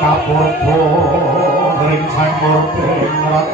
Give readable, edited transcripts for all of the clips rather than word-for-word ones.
kapurbo ring sang murpengrat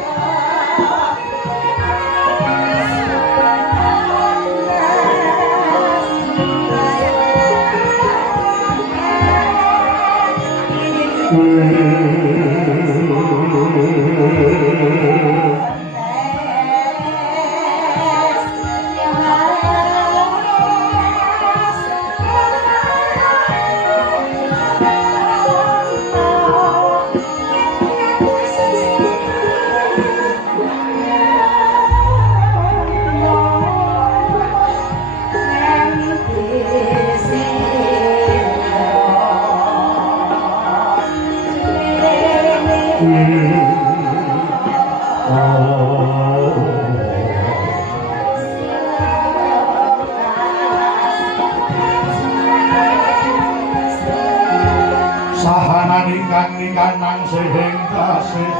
sahanan ingkang ningkanang sehing kasih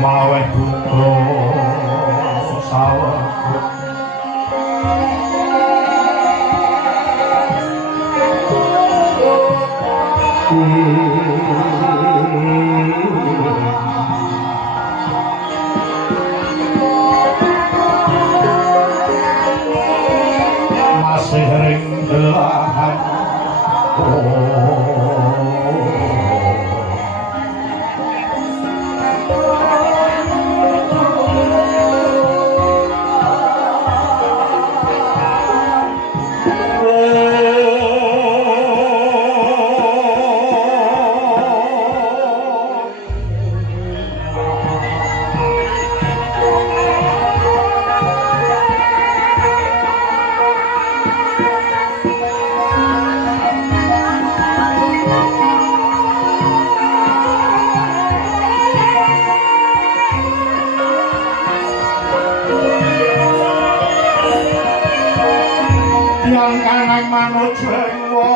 maweh buka sawah masih ring delahan yang kanang manut jengwo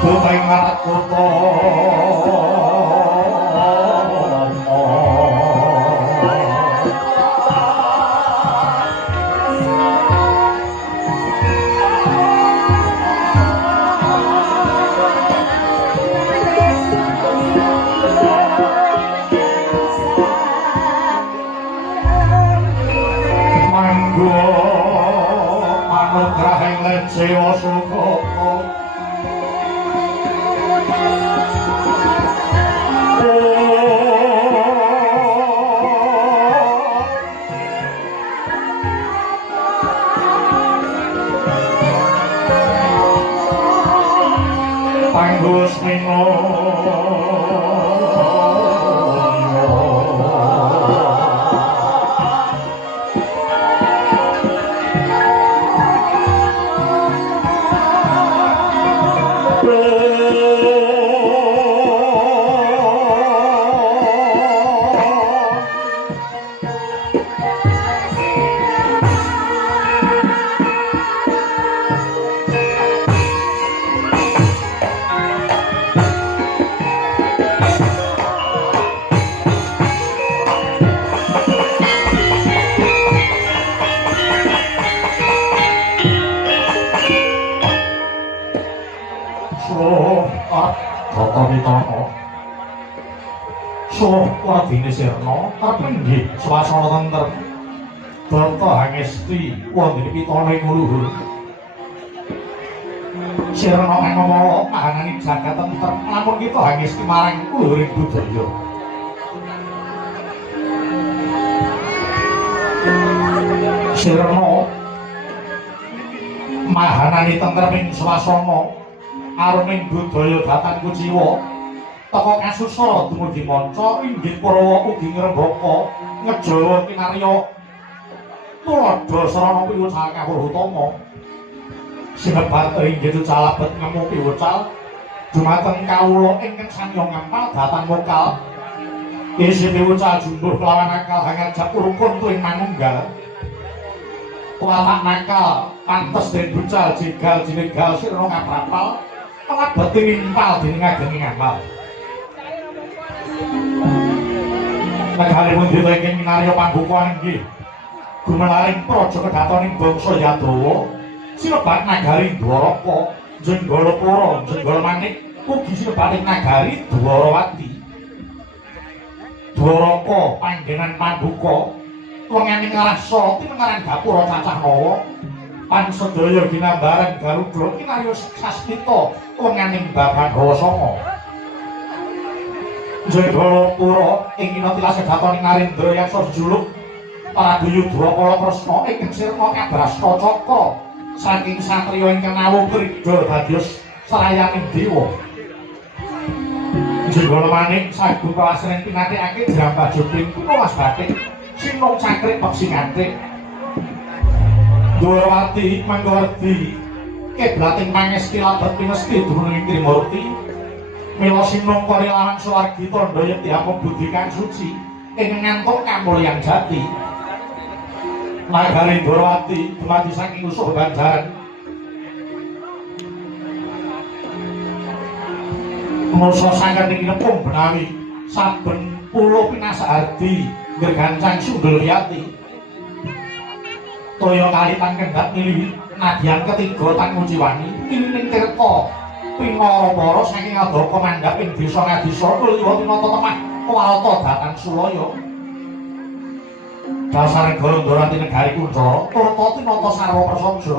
Puteng marat kuto manggo manut rahing lecewa sukoko Panggus mino Wadine sirna tapi nggih swasana tentrem Brata hangesti wonten pitana ing luhur sirna anamala kahanane jagat tentrem lamun kita hangesti marang luhuring budaya Sirna mahanani tentreming swasana aruning budaya dhateng kuciwa teka kasusara dumugi manca inggih Kurawa ugi ngrembaka ngejawa kinarya tuladha sarana piwucal kawruh utama sinebat inggih calabet ngemu piwucal dumateng kawula ingkang samiya ngampal dhateng mokal isi piwucal jumbuh kelawan akal hangajap rukun tuwing manunggal watak nakal pantes den bucal jegal jinegal sirna ngaprapal pelabete nimpal dening ageng ngamal negaripun dita ingkang minarya pangbukuan inggih gumelaring praja kedatoning bangsa Yadawa sinebat nagari Dwaraka Jenggalapura Jenggala-manik ugi sinebating nagari Dwarawati Dwaraka panggenan pambuka wenganing rasa timengaran gapura cacah nawa pansedaya ginambaran Garuda kinarya sastita wenganing Babagawa Sanga Jenggala-pura ing kinatilas kedatoning Narendra Yaksa jejuluk Pradayudrakala Kresna ingkang sirna kabrasta cakra saking satriya ingkang nawukrida dados serayaning dewa Jenggala-manik sagung kawasren pinatikake drambajuping kuwas batik sinung cakrik peksi ngantrik Dwarawati manggawerdi keblating mangesti labet pinesti dumunung Trimurti mila sinung korilawan suwargi tandha yekti amung budi kang suci ing ngantuk kamulyan jati nagari Dwarawati dumadi saking usuh Banjaran Musa sanget ing nepung benawi saben pulo pinasahardi gergancang sundul yati toya kali tang kendhat milih nadyan ketiga tang muciwani ilining tirta pinara-para saking adaka mandhap ing desa ngadisa liwat tinata temah walta dhateng Sulaya dasar negara Dwarawati negari Kuncoro turta tinata sarwa prasaja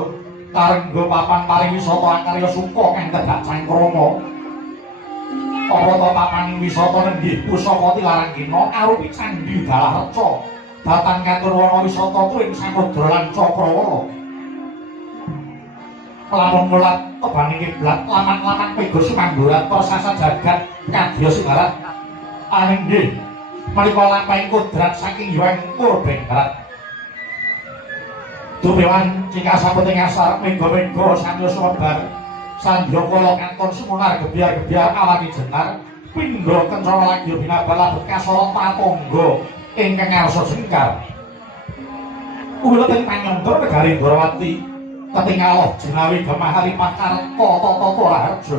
karengga papan pariwisata akarya suka kang tedhak cangkrama apa to papaning wisata nenggih Pusaka Tilarang Kina arupi Candhi Dalareca dhateng katurwana wisata tuwing Samudra lan Cakrawala lamun mulat tebaning kiblat laman-laman pega sumamburat persasa jagat kadya sinarat aninggih menika lampahing kodrat saking Hyang Purbengbarat dumewan cika saputing asar mega-mega samya sumebar Sandyakala kanton sumunar gebyar-gebyar alami jenar pindha kencana lagya binabal labet kasara pratangga ingkang ngarsa sengkar uleting panyandra negari Dwarawati ketingaloh jinawi gemahari pakarta tata raharja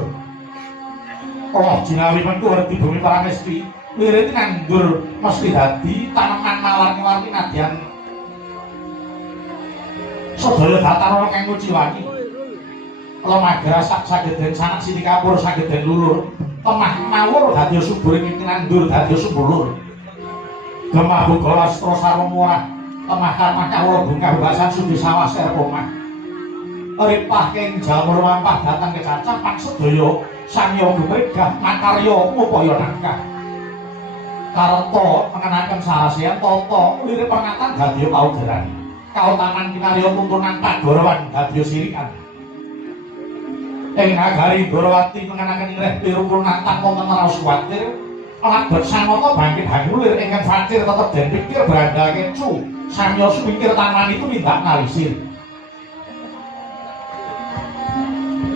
Allah jinawi mengkurti bumi paramesti wirid nandur mesti dadi taneman mawar-mawar pinadyan sedaya datar kang nguciwani Lemagra sageden sanak sini kapur sageden lulur temah mawur dadi subur ing nandur dadi subulur gemah buka lastra sarwa murah temah kamah kawula bunga basan sudi sawaser omah ripah keng jamur mampah datang kecacah pan sedaya samya gumregah makarya upaya nangkah karta mengenaken sarasean tata lirih pernatan dadi paugeran kautaman kinarya tuntunan pagarawan dadi sirikan ing nagari Dwarawati mengenaken ingreh pirukul nantang wonten raos kuwatir labet sanata bangkit hangulir ingkang fakir tetep den pikir brandal kecu samya sumikir tanani tumindak nalisir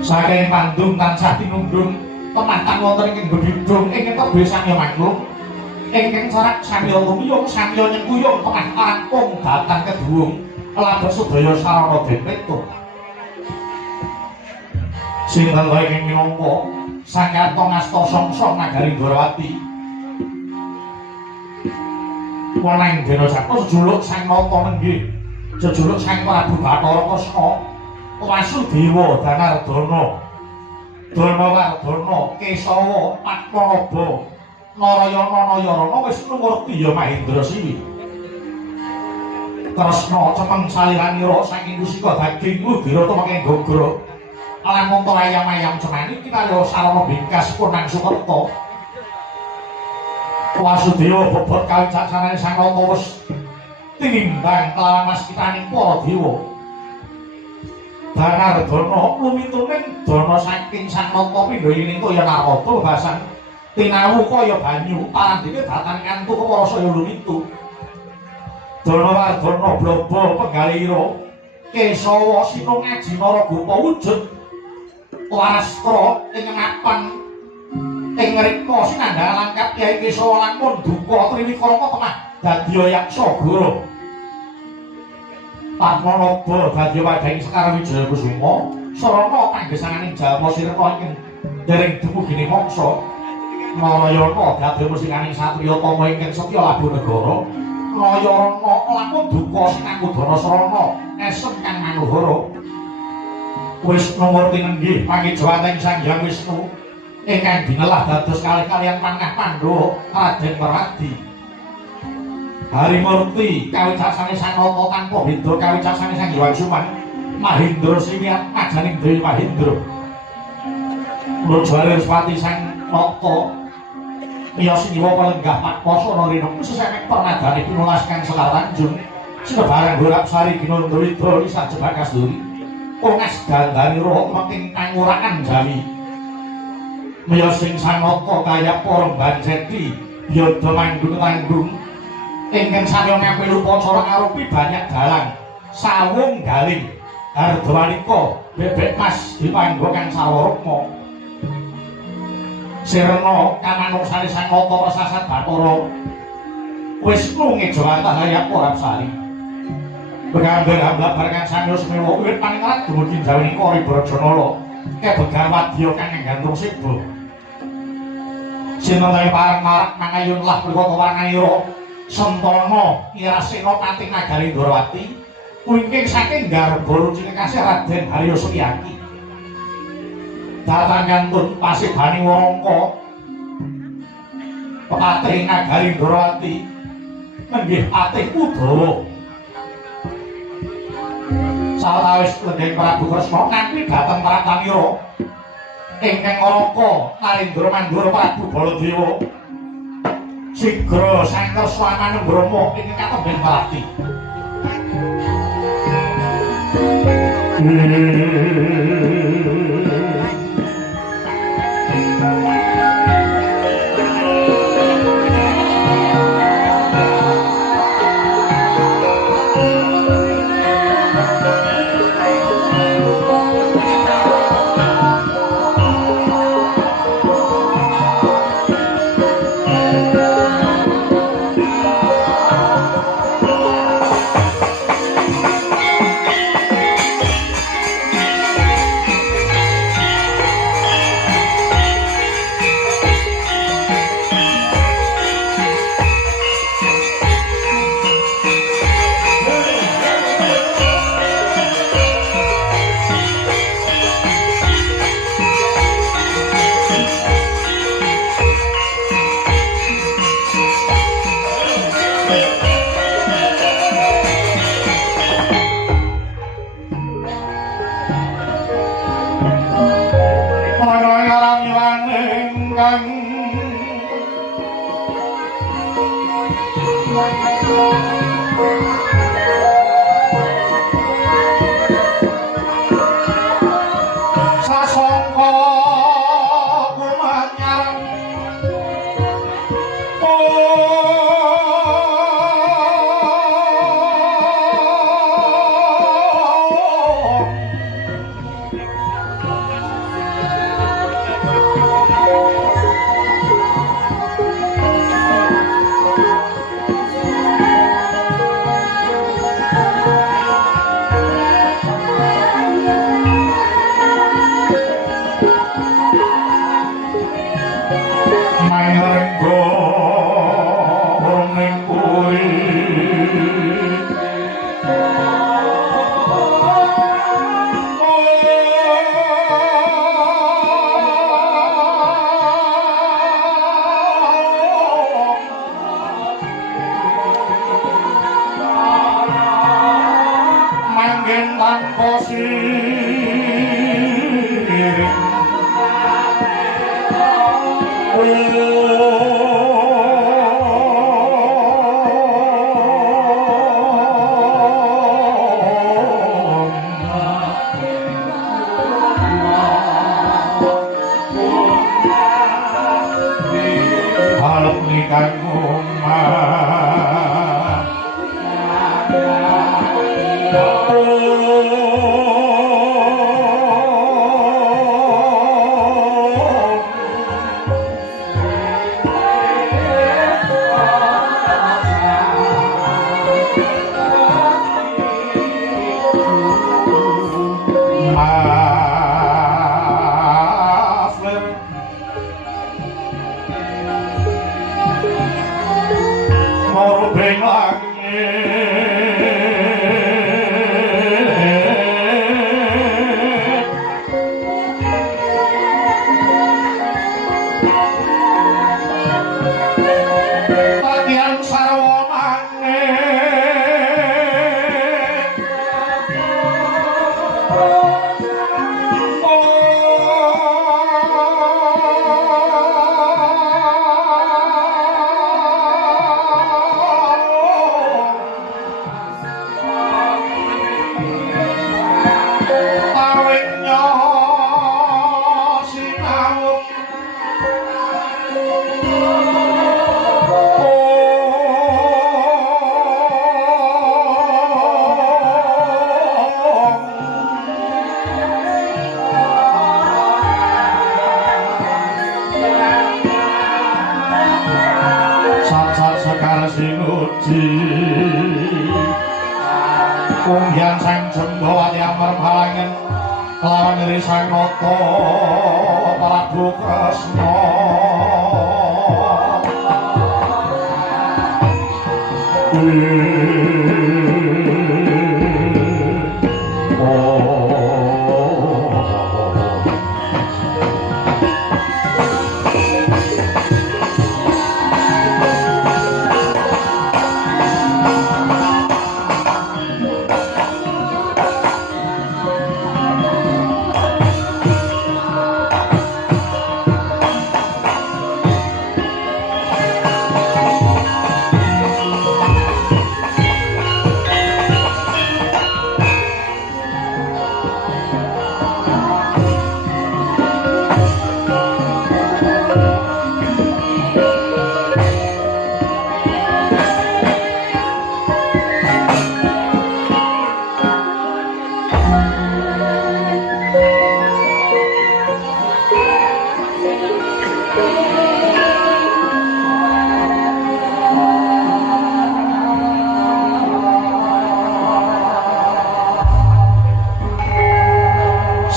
saking pandung tansah tinundung tematan wonten ing bedhidung ingkang tebih samya maklum ingkang carak samya rumiyung samya nyengkuyung tengah rampung datang keduwung labet sedaya sarana den petuk sinten wae ing minangka sang Karta ngasta songso nagari Dwarawati waneng dena Jatah jejuluk sang Nata nenggih jejuluk sang Prabu Bathara Kresna Wasudewa Danardana Danawardana Kesawa Padmanaba Narayana Nayarana wis nurti ya Mahendra Siwi Kresna cemeng saliranira saking kusika daging udira tumeka gagra lan monto ayam-ayam cemani kinarya sarana bingkas punang Sukerta Wasudewa bobot kawicaksanane sang Nata wis tinimbang kelawan waskitaning para dewa. Danardana lumituning dana saking Sang Nata Pindha ing kaya Narada basan tinawu kaya banyu parandene datan kantuk para saya lumitu. Danawardana blaba penggalira Kesawa sinung Ajinara Gopa wujud Larastra ing mapan ing ngrika sinandhang langkap Kyai Kesawa lamun duka Triwikrama temah dadi yaksa guru. Padmanaba dadi wadhing Sekar Wijaya Kusuma sarana panggesananing Jalma Sirna ing dereng dumugine mangsa. Narayana dadi musikaning satriya tama ingkang setya labuh negara. Narayana lamun duka sinangku dana sarana esem kang manuhara. Wisnu murti nenggih pangijawaning Sang Hyang Wisnu ingkang binelah dados kalih-kaliyan panah Pandhawa Raden Weradi. Harimurti kawicaksane Sang Nata tanpa beda kawicaksane Sang Hyang Suman Mahindra Sriwiyat majaning Dewi Mahindra. Mrujale Respati Sang Nata miyos niwa palenggah Patmasana rina sesemek pernadane pinulas kang Sekar Tanjung sinebarang Gorapsari Ginanda Widra Lisah Jebak Kasturi Kongas Gandanira making pangurakan Jawi. Miyos sing Sang Nata kaya para Banjeti Byada Manggung Tanggung ingkang saya ngampil upacara arupi banyak dalang sawung galing Hardwanika bebek mas dipanggo kang sawarma Sirna kamanuksane Sang Nata Prasasat Bathara Wisnu ngejawantah hayat Gorapsari begambar hambat barang Sang Yusmewa wiwit paningrat dumugi jawining Kori Brajanala kebegan wadya kang nggantung siba sinentai parang marak mangayun lah prikata warnanira Sentana Irasena Pati Nagari Ndrawati wingking saking garba rucine kasih Raden Harya Suryaki datang kantun pasibani warangka Patih Nagari Ndrawati nenggih Patih Udawa sawetawis Lendheng Prabu Kresna nampi dhateng Pratanira ingkang Araka Narendra Mandura Prabu Baladewa Sigra Sangker Swamanung Brahma ingkang katemben Melati.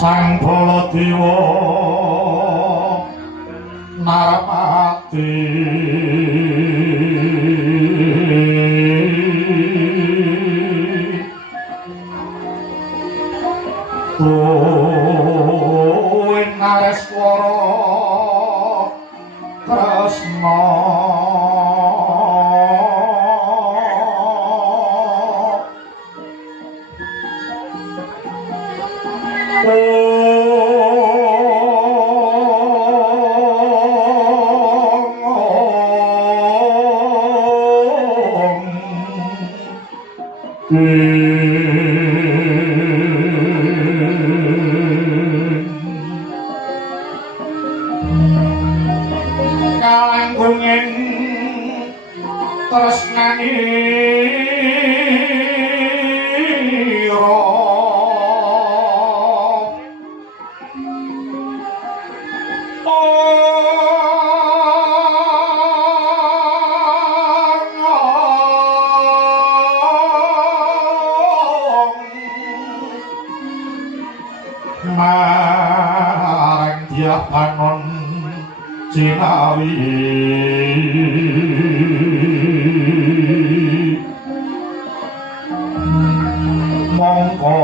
Sang Baladewa Narmati Tuwin Nareswara Kresna kalanggunging tresnani marang dia panon Cinawi mongko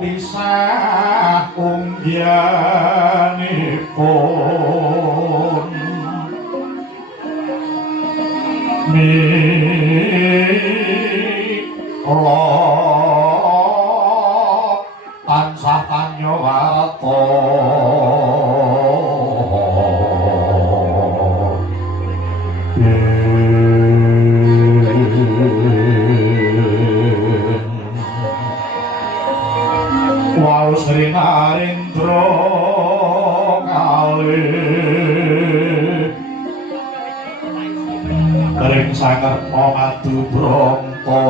pisah unggianipun mila tansah panyawarta Wau Sri Narendra kalih ing sangerna madu brangka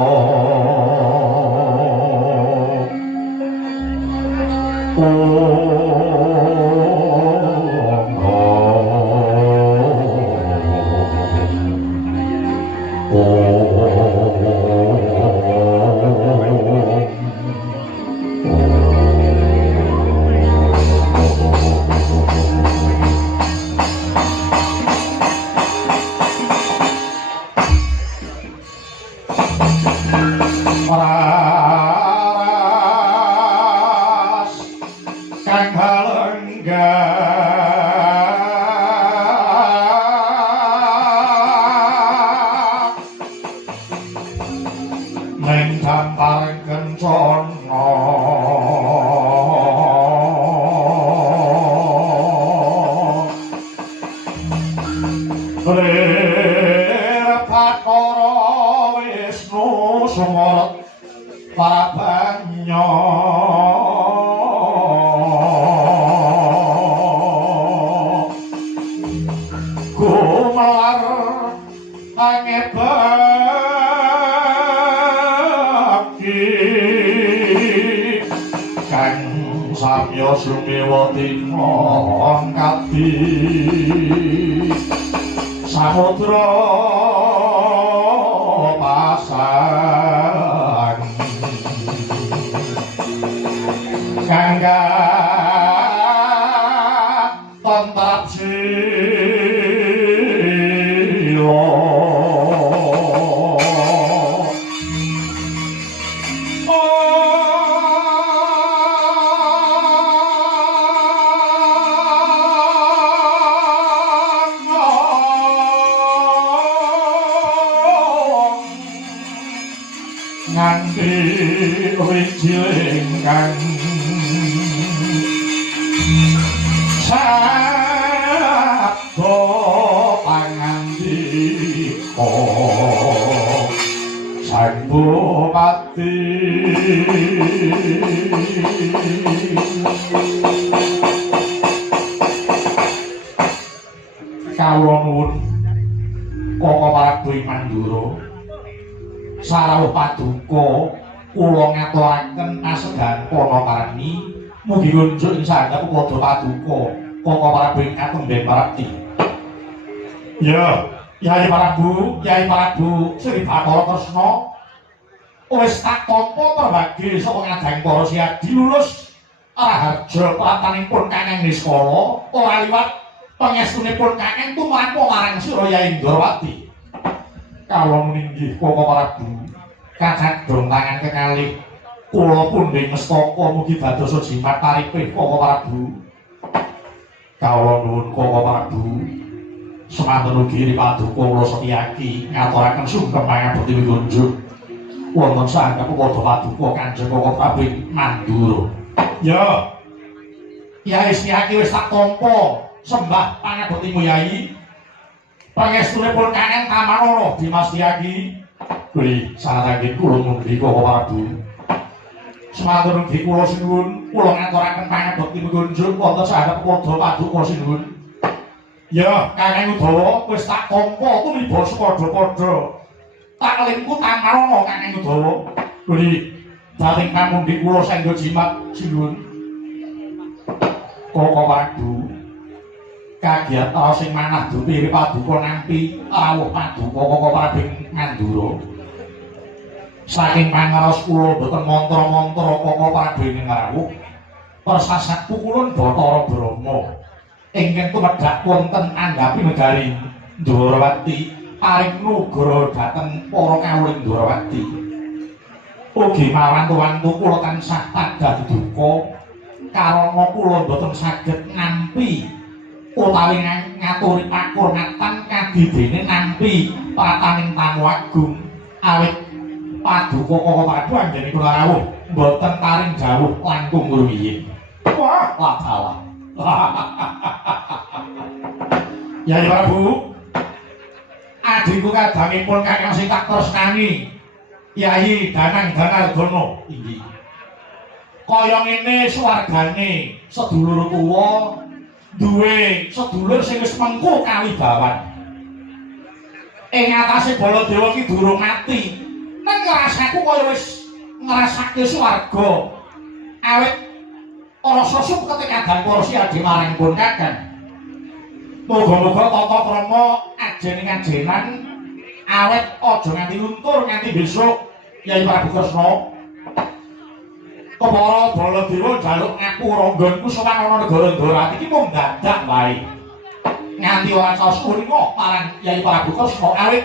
samudra pasang kangga tontrap sila ingkang sabda pangandika sang bupati kawula nuwun Koko Prabu Mandura sarawuh paduka kula ngaturaken kasedahan Panaparni mugi ngunjuk ing sandhap padha paduka Koko Prabu Katemben Parakti. Ya, Yai Prabu Sri Bathara Kresna wis tak tampa perbagi saka ngadhang para siadi lulus raharja pratanipun Kakang Niskala ora liwat pangestunipun Kakang tumrap marang Sira Yai Indrawati. Kawula ninggih Koko Prabu kacadhong tangan kekalih kula pundhing mestaka mugi dadosa jimat taripih Koko Prabu. Kawula nuwun Koko Prabu semanten ugi paduka kula setyaki ngaturaken sungkem pangabekti wigunjuk wonten sandhap padha paduka Kanjeng Koko Prabu Mandura. Ya Yai Setyaki wis tak tampa sembah pangabektimu Yai. Pangestunipun Kakang Tamarana Dimas Setyaki kuwi sanadyan kula mugi Koko Prabu. Semanten ugi kula sinuwun kula ngaturaken pangabekti wigunjuk wonten sandhap padha paduka sinuwun. Ya Kakang Udawa wis tak tampa tumiba padha-padha. Tak lingku Tamarana Kakang Udawa. Kuwi dating pamundi kula sangga jimat sinuwun. Koko Prabu kagiat sing manah dupi paduka nampi rawuh paduka Koko Prabu Mandura. Saking pangaros kula boten mantra-mantra Koko Prabu rawuh persasat pukulun Bathara Brahma ingkang tumedhak wonten andhapi negari Ndrawati paring nugra dhateng para kawuling Ndrawati. Ugi mawantu-wantu kula tansah tadah duka karana kula boten saged nampi utawi ngaturi pakurmatan kadidene nampi prataning tamu agung awit paduka Koko Prabu anggenipun rawuh boten paring dawuh langkung rumiyin. Wah, wadalah. Yai Prabu, adhiku kadangipun Kakang sing tak tresnani Yai Danang Danargono inggih. Kaya ngene swargane sedulur tuwa duwe sedulur sing wis mengku kawibawan. ing atase Baladewa ki durung mati. Nang rasaku kaya wis ngrasake swarga. Awit ora sosok ketika kadang para siadi marang pun kakang. Moga-moga tata krama ajen-ajenan awet aja nganti luntur nganti besok Yai Prabu Kresna. Kepara Baladewa njaluk ngaku ronggonku sowan ana negara Ndorati iki mung dadak wae. Nganti ora caos uringa marang Yai Prabu Kresna awit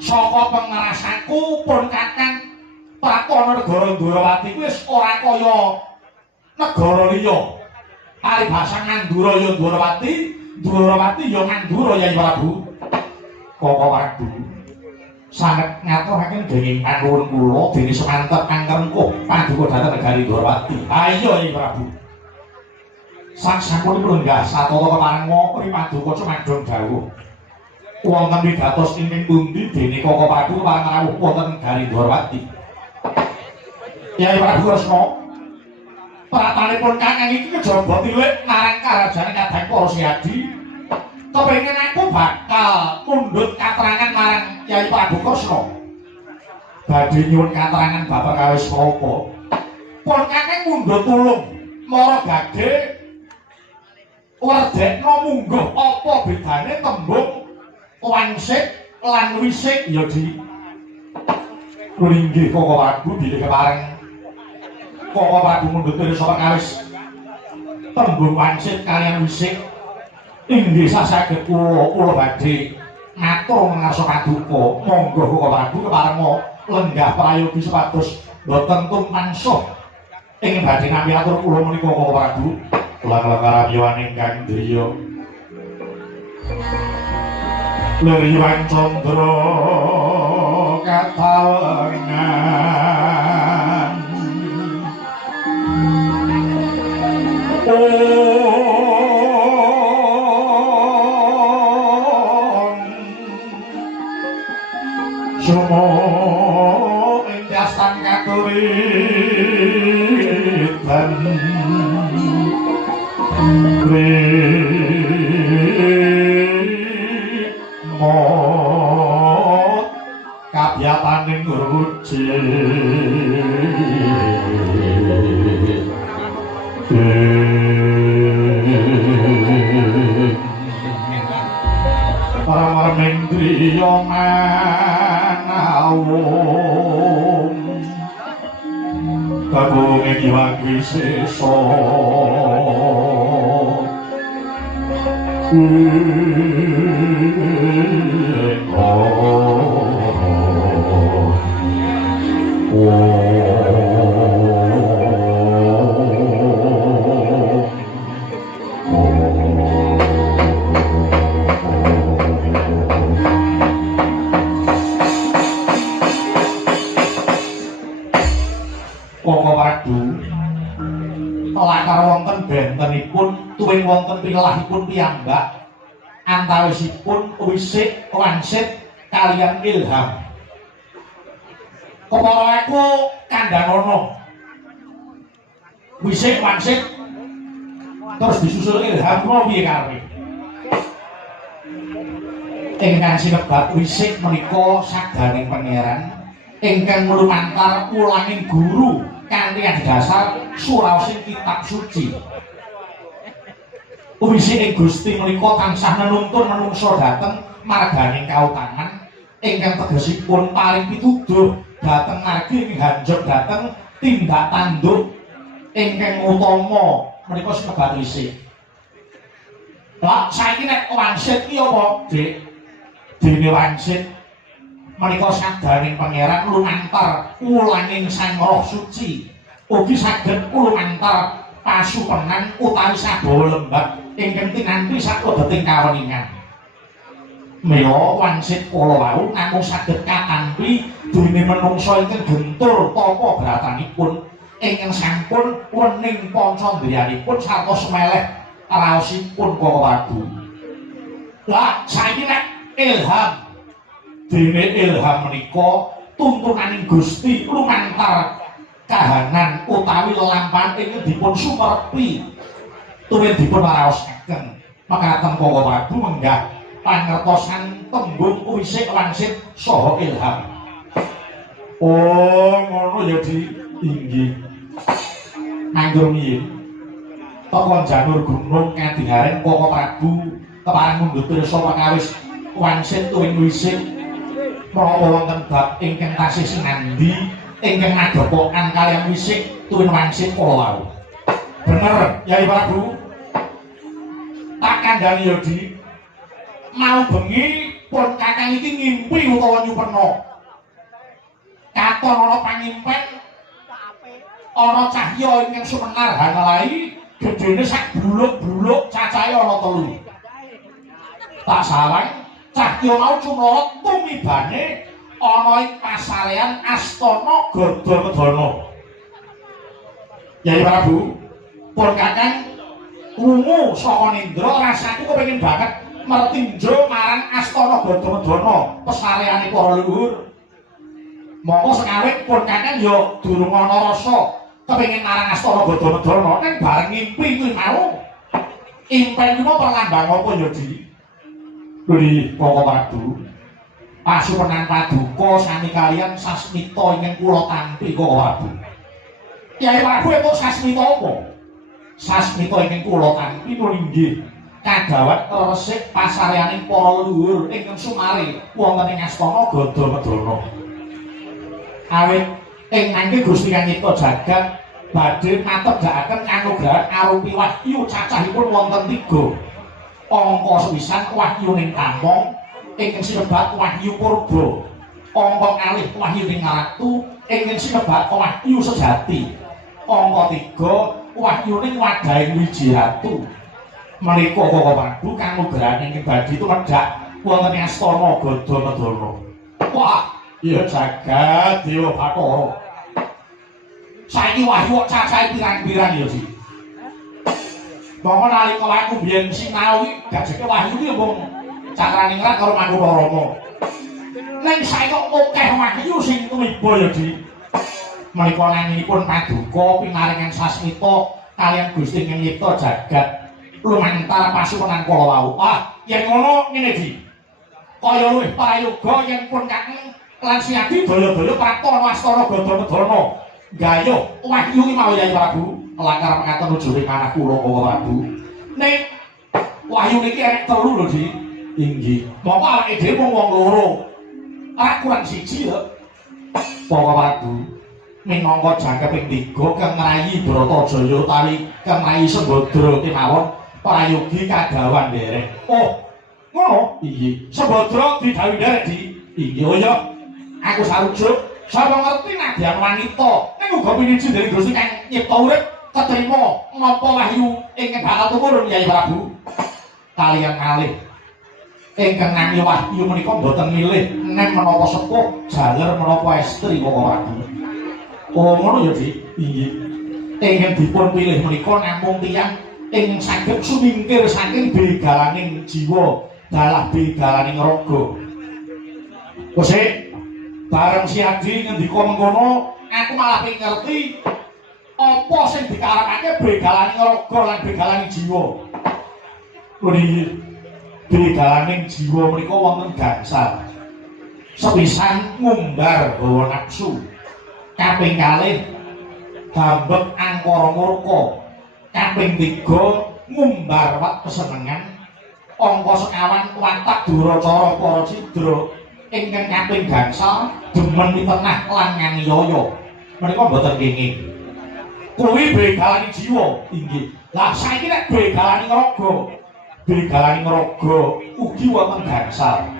saka pengrasaku pun kakang prakana negara Ndorati kuwi wis ora kaya negara liya. Paribasa Ngandura ya Ndorowati, Ndorowati ya Ngandura Yai Prabu. Koko Prabu sanget ngaturaken denging panuwun kula dene semanten angkerengkuh paduka dhateng negari Ndorowati. Ayo Yai Prabu. Saksapunipun lenggah satata keparenga pripaduka cumadhong dawuh. Wonten wigatos ing pundi dene Koko Prabu pareng rawuh wonten negari Ndorowati. Yai Prabu Kresna pratanipun kakang iki kejaba tilik marang karajane kadang para siadi. Kepengin aku bakal mundhut katerangan marang Yai Prabu Kresna. Badhe nyuwun katerangan bapak kawis menapa. Pun kakang mundhut tulung mara gage werdekno mungguh apa bedane tembung wangsik lan wisik ya di linggih Koko Prabu bilih kepareng Koko Prabu mundhut sapa kawis tembung wangsik kaliyan wisik inggih saged kula badhe matur ngarsa paduka monggo Koko Prabu keparenga lenggah prayogi supados boten tumangsuh ing badhe nampi atur kula menika Koko Prabu lan karyawan ingkang driya Leriwan Candra katawengan Sumo endasan katuritan mot kabyataning ruci para mendriya manawung kabung Hyang Wisesa Koko Prabu lakar wonten bentenipun tuwin wonten pilahipun piyambak antawisipun wisik wangsit kaliyan ilham. Kepara aku kandhanono wisik wangsit terus disusul ilham kuwi piye karepe? Ingkang sinebat wisik menika sadaning pangeran ingkang lumantar ulanging guru kanthi adhedhasar suraosing kitab suci. Wisik Gusti menika tansah nenuntun manungsa dhateng marganing kautaman ingkang tegesipun paring pituduh dhateng margi ing hanjep dhateng tindak tanduk ingkang utama menika sinebat wisik. Lah saiki nek wangsit ki apa, Dik? Dene wangsit menika sadaning pangeran lumantar ulanging Sang Roh Suci ugi saged lumantar pasupenan utawi sabawa lembah ingkang tinampi sakodating kaweningan. Mila wangsit kala wau namung saged katampi dene manungsa ingkang gentur tapa bratanipun ingkang sampun wening pancandriyanipun sarta semeleh raosipun Koko Prabu. Lah saiki nek ilham dene ilham menika tuntunaning Gusti lumantar kahanan utawi lelampahan ingkang dipun sumerpi tuwin dipun raosaken mekaten Koko Prabu menggah pangertosan tembung wisik wangsit saha ilham. Oh, ngono ya Di. Inggih. Anggur miyin. Toko janur gunung kadingaren Koko Prabu kepareng mundhut pirsa pakawis wangsit tuwin wisik menapa wonten bab ingkang tasih sinambi ingkang madhepokan kaliyan wisik tuwin wangsit kala wau. Bener, Yai Prabu. Tak kandhani ya Di. Mau bengi pun kakang iki ngimpi utawa nyupena. Katon ana pangimpen ana cahya ingkang sumenar hanalai gedene sak buluk-buluk cacahe ana 3. Tak sawang cahya mau cumlorot tumibane ana ing pasarean Astana Gadamadana. Yai Prabu, pun kakang krungu saka Nindra rasaku kepengin banget mertinjo marang Astana Gadamadana pasareane para leluhur. Monggo sekawit pun kakang ya durung ana rasa kepengin marang Astana Gadamadana nang bareng ngimpi kuwi mau. Impen kuwi perlambang apa ya Di? Lho Koko Prabu. Pasupenan paduka sami kaliyan sasmita ingkang kula tampi Koko Prabu. Yai Prabu entuk sasmita apa? Sasmita ingkang kula tampi inggih kadhawat resik pasareaning para leluhur ingkang sumari wonten ing Astana Gadamadana. Awit ing mangke Gusti Kang Nyipta Jagat badhe matedhakaken kanugrahan arupi wahyu cacahipun wonten 3. Angka sepisan wahyuning Kamong ingkang sinebat wahyu purba. Angka kalih wahyuning Ratu ingkang sinebat wahyu sejati. Angka 3 wahyuning Wadahing Wijiratu. Menika Koko Prabu kanugrahan ingkang badhe tumedhak wonten ing Astana Gadamadana. Wah, ya jagat Dewa Bathara. Saiki wahyu cacahe pirang-pirang ya Di. Monggo nalika aku biyen sinau iki gajeke wahyu iki mung Cakraningrat karo Mangkuda Rama. Ning saiki kok akeh wahyu sing tumiba ya Di. Menika nanginipun paduka pinaringan sasmita kaliyan Gusti Kang Nyipta Jagat lumantar pasukenan kala wau. Ah, yen ngono ngene Di. Kaya luwih prayoga yen pun kakeng lan siadi daya-daya prapta Astana Gadamadana gayuh wahyu iki mau Yai Prabu. Langkar mekaten nuju ing anak kula Koko Prabu. Ning wahyu niki enek 3 lho Di. Inggih. Monggo awake dhewe mung wong loro. Ora kurang 1 lho. Koko Prabu. Minangka jangkeping 3 Kang Rayi Bratajaya utawi Kang Rayi Sembadra kemawon prayogi kadawan derek. Oh, ngono? Inggih. Sembadra didhawuhi derek Di. Inggih oh ya. Aku sarujuk sapa ngerti nadyan wanita ning uga piniji dening Gusti Kang Nyipta urip ketrima napa wahyu ingkang bakal tumurun Yai Prabu. Kaliyan kalih ingkang nami wahyu menika mboten milih nen menapa sepuh jaler menapa estri Koko Prabu. Oh ngono ya Di. Inggih. Ingkang dipun pilih menika namung tiyang ingkang saged sumingkir saking begalaning jiwa dalah begalaning raga. Gusti bareng siadi ngendika mengkono aku malah pengen ngerti apa sing dikarepake begalaning raga lan begalaning jiwa. Kuwi begalaning jiwa menika wonten gangsal. Sepisan ngumbar hawa nafsu. Kaping kalih dambek angkara murka. Kaping 3 ngumbar wat kesenengan. Angka sekawan watak duracara para cidra. Ingkang kaping gangsal demen pitenah lan nganiaya. Menika mboten kenging. Kuwi begalaning jiwa. Inggih. Lah saiki nek begalaning raga. Begalaning raga ugi wonten gangsal.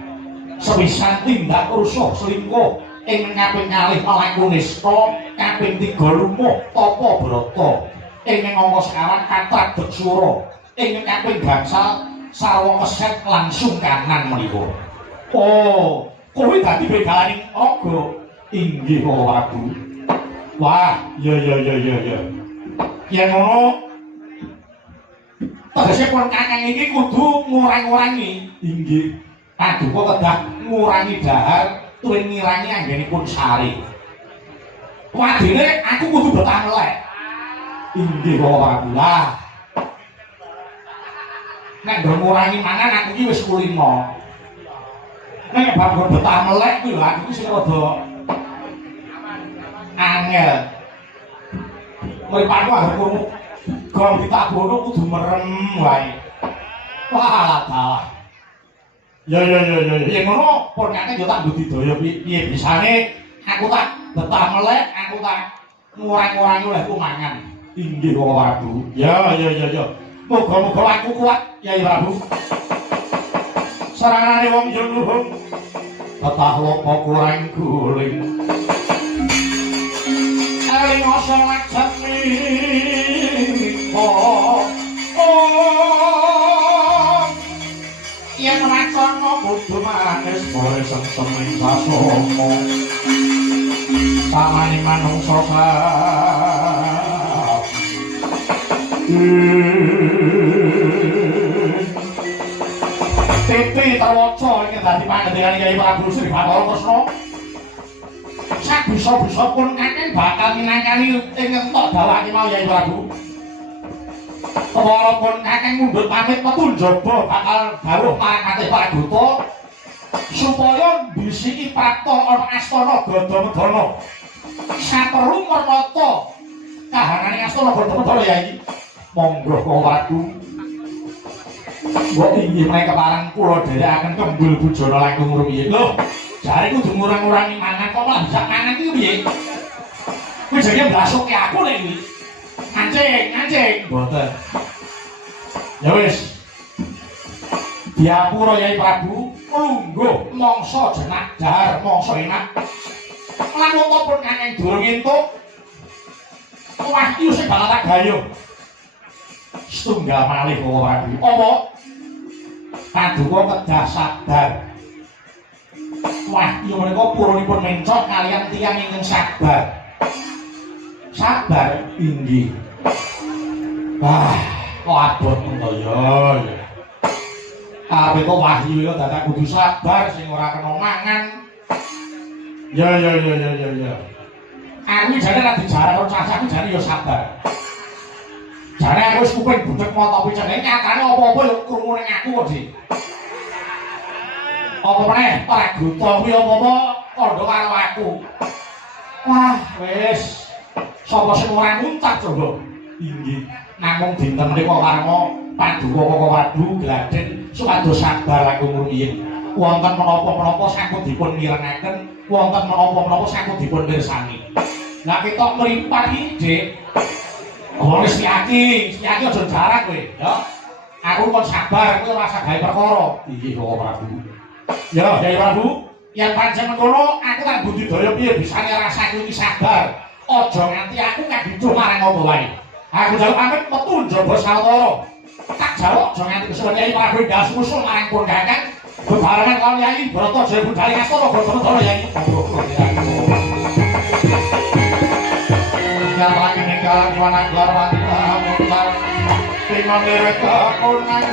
Sepisan tindak rusuh selingkuh ingkang kaping kalih mlaku nista, kaping 3 lumuh tapa brata. Ingkang angka sekawan katrak beksura. Ingkang kaping gangsal sarwa keset langsung kanan menika. Oh, kuwi dadi begalaning raga. Inggih Koko Prabu. Wah, ya. Yen ngono tegese pun kakang iki kudu ngurang-ngurangi. Inggih. Paduka kedah ngurangi dahar tuwin ngirangi anggenipun sari. Wadine aku kudu betah melek. Inggih Koko Prabu. Lah nek nggo ngurangi mangan aku iki wis kulino. Nek bab betah melek kuwi lho aku sing rada angel. Mripatku anggere krungu gong ditabono kudu merem wae. Wah, dalah. Ya ngono pun kakek yo tak budidaya piye bisane aku tak betah melek, aku tak ngurang-ngurangi olehku mangan. Inggih Bapak Prabu. Ya. Moga-moga aku kuat, Yai Prabu. Serangane wong yo nuhun. Betah lopo kurang guling. Eling asa lajeng yen racana kudu manis boleh sengsem sasomo samane manungsa Titi terwaca iki dadi panjenengan Kyai Prabu Sri Bathara Kresna sak bisa-bisa pun kakek bakal minangkani ing entuk dawuh mau Kyai Prabu. Walaupun kakek mundhut pamit metu njaba bakal dawuh marang Patih Praduta supaya bisiki prapta ana astana Gadamedana. Saperlu mermata kahanane astana Gadamedana ya iki. Monggo Prabu. Mbok inggih menika kepareng kula dherekaken kembul bujana langkung rumiyin. Lho, jare kudu ngurang-ngurangi mangan kok malah bisa mangan iki piye? Kuwi jare mbasuke aku nek iki. Anjing. Mboten. Ya wis. Diapura Yai Prabu, lungguh mangsa jenak dahar mangsa enak. Lan wong pun kangen durung entuk. Wah, iki sing bakal tak gayuh. Setunggal malih Bapak Prabu. Apa? Paduka kedah sadar. Wah, iki menika purunipun mencok kalian tiyang ingkang sabar. Sabar inggih. Wah, kok abot ngono ya. Arep kok wahyu ya dadak kudu sabar sing ora kena mangan. Ya. Aku jane ra dijarah karo cah aku jane ya sabar. Jane aku wis kuping budhek mata picene nyatane apa-apa ya krungu ning aku kok, Dik. Apa meneh ora gruta kuwi apa-apa padha karo aku. Wah, wis. Sapa sing ora nguntat coba? Inggih. Namung dinten menika warna Paduka Koko Wadu Gladen supados sabar langkung rumiyin. Wonten menapa-menapa sampun dipun mirengaken, wonten menapa-menapa sampun dipun mirsani. Lah ketok mripat iki, Dik. Wis siaki aja jarak kowe, ya. Aku kon sabar, kowe ora usah gawe perkara. Inggih Koko Prabu. Ya, Kyai Prabu, yen pancen mengkono aku tak budidaya piye bisane rasaku iki sabar. Aja nganti aku kagiduh marang apa wae. Aku jauh pamit metu njaba sawetara. Tak jawab aja nganti kesuwen Kyai Prabu ndas musul marang pun kakang. Bebarengan karo Kyai Brata Jaya Budhali Astana Gadamedana Kyai. Jalan ninggal juana gelar wanita mutar Timon direka kunang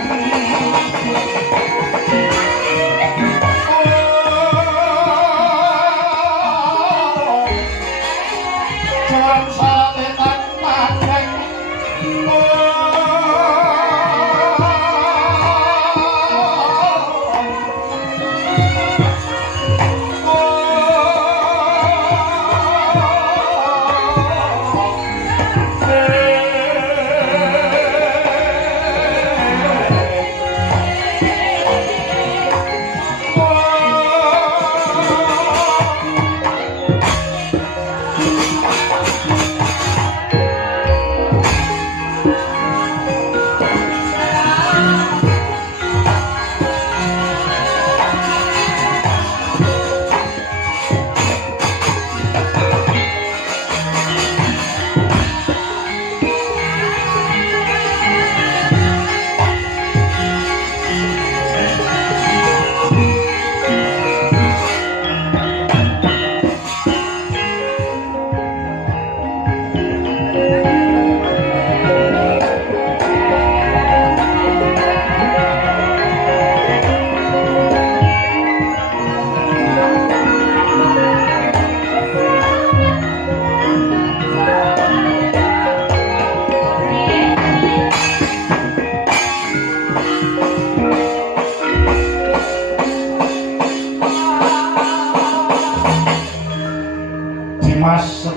Jalan satetan padeng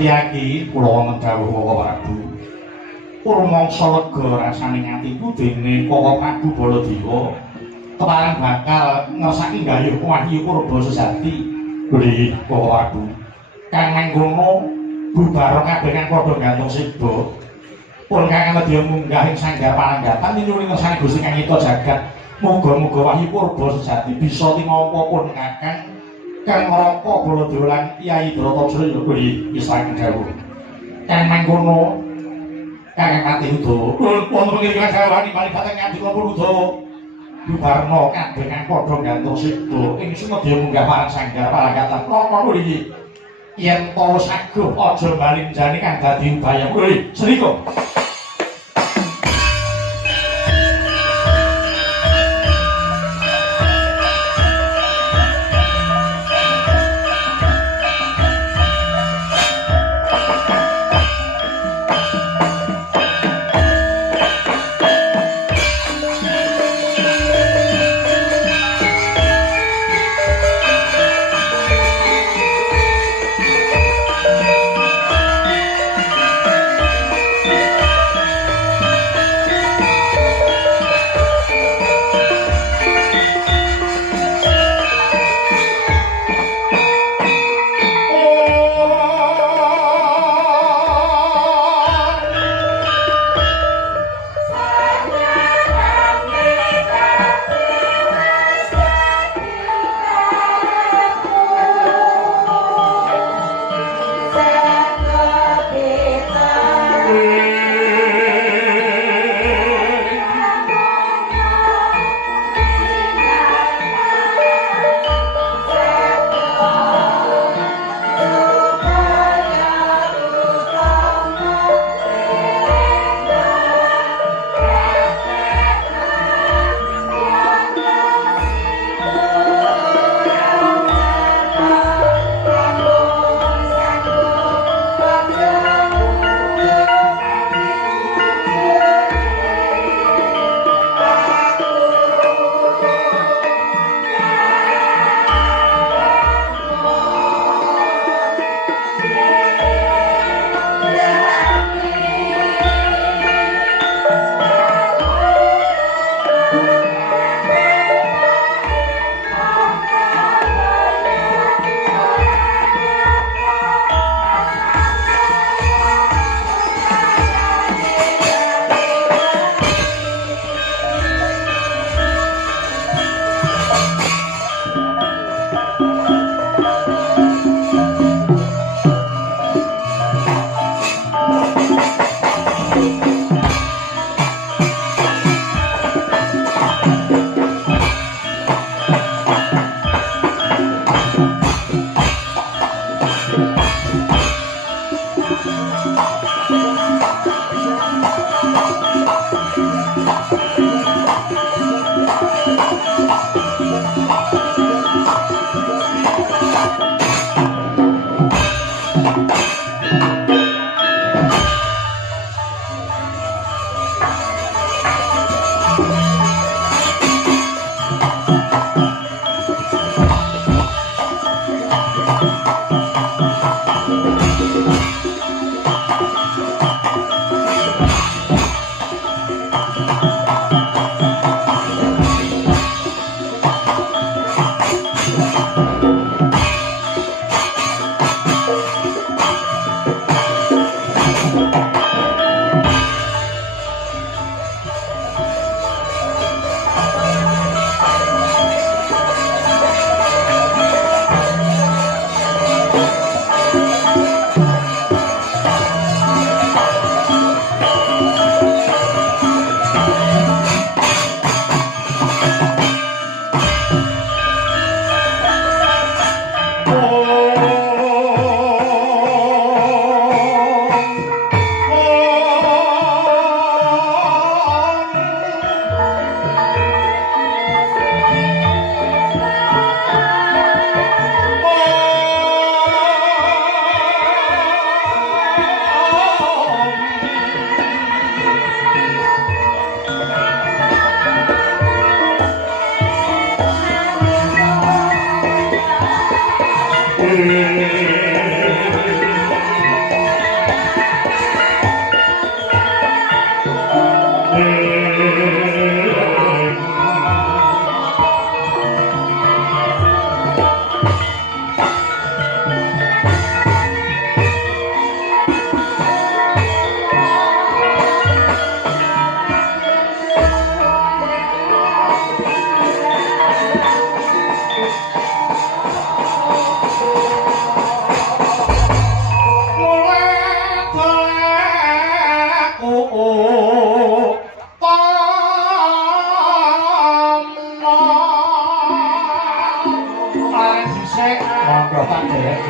Setyaki kula wonten dawuh Koko Prabu. Purmangsa lega rasane ngatiku dene Koko Prabu Baladewa kepareng bakal ngersaki gayuh Wahyu Purba sejati. Nggih Koko Prabu. Kang mangkono bubar kabeh kang padha gantung sida. Pun kang nedya munggah ing sanggar pananggatan ninuling ngersani Gusti Kang Ita Jagat. Muga-muga Wahyu Purba sejati bisa tinampa pun kakang Kang Raka Baladewa lan Kyai Bratajaya kuwi isaken dawuh. Kang mangkono Kang Pati Udawa wonten ing kawani bali dhateng Ngadi Udawa. Bubarna kabeh kang padha gantung sida ing sumedya munggah marang sanggar palagatan Rama mriki. Yen to saguh aja balinjani kang dadi upaya kuwi. Srika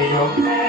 Ayo